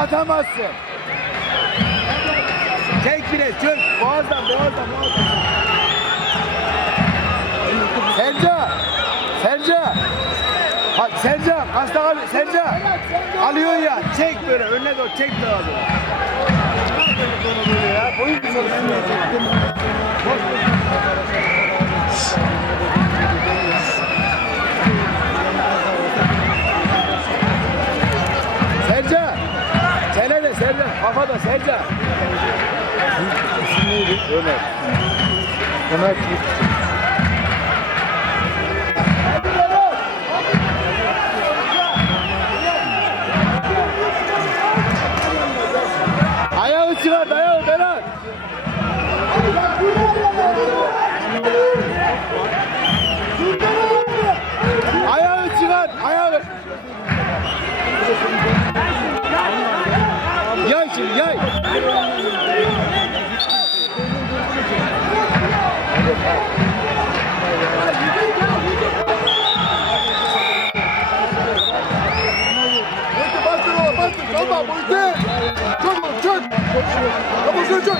Atamazsın. Çek bile çök. Boğazdan boğazdan boğazdan. Sercan. Sercan. Bak Sercan. Hasta abi. Sercan. Alıyor ya. Çek böyle. Önüne doğru çek böyle. Çenede Sercan. Kafada Sercan. İsim neydi? Ömer. Ömer. Ayağı çıkart, ayağı Berat. Bastır oğlum, bastır. Kalma, boyun. Çök, çök. Kapısını çök.